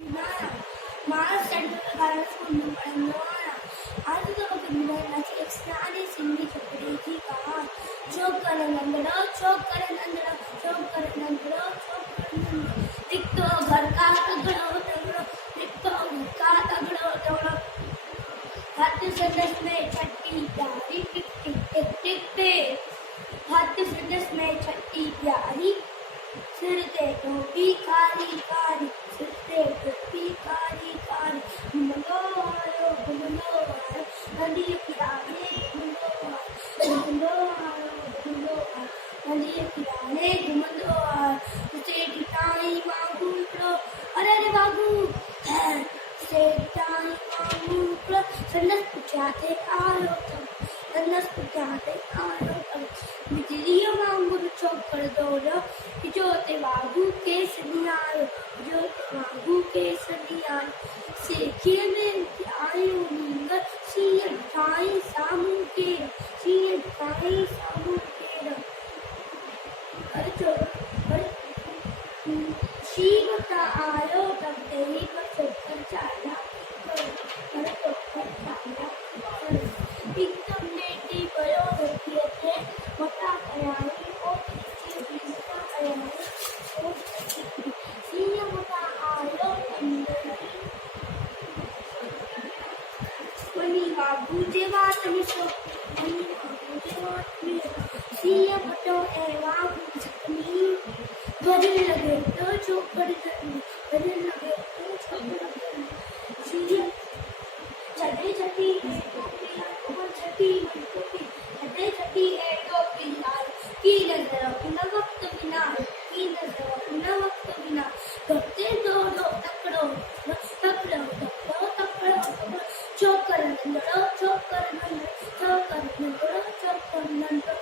Maharashtra central garden school में पढ़ने आज तो नाची एक सियाने सिंधी चपड़ी की कहा चौक करे नंदड़ो चौक करे नंदड़ो चौक करे नंदड़ो चौक करे नंदड़ो दिखतो घर का तगड़ो तगड़ो दिखतो घर का तगड़ो तगड़ो हाथ संदेश में छठी प्यारी टिक टिक टिक टिक टिक हाथ संदेश में छठी प्यारी सिर ते टोपी कारी कारी सिर ते टोपी कारी कारी घुमलो आयो नदी किनारे घुमलो आयो नदी किनारे घुमलो आयो उसे टिकाई मांगू प्रो अरे रे बाबू से टिकाई मांगू प्रो सन्नस पूछाते आयो तुम सन्नस पूछाते आयो तुम बिजली मांगू चौक कर दो जोते बाबू के सनियारो जोते बाबू के सनियारो सेखिए में आयो नींगर सीएम ठाई सामू के सीएम ठाई सामू के अरे चलो शीघ्रता आयो तब तेरी पर चोकर चाला अरे चोकर चाला एकदम नेटी बयो होती है मता कराई ओ बाबू जे बात में सो बाबू जे बात में सीएम तो एवा सकनी भजन लगे तो चौकर करनी भजन लगे तो चौकर करनी सीएम चढ़े छठी छठी छठे छठी है टोपी लाल की नजर अपना वक्त बिना की नजर अपना वक्त बिना करते दो तकड़ो तकड़ो तकड़ो तकड़ो चौकर नंदड़ो चौकर नंदड़ो चौकर नंदड़ो चौकर नंदड़ो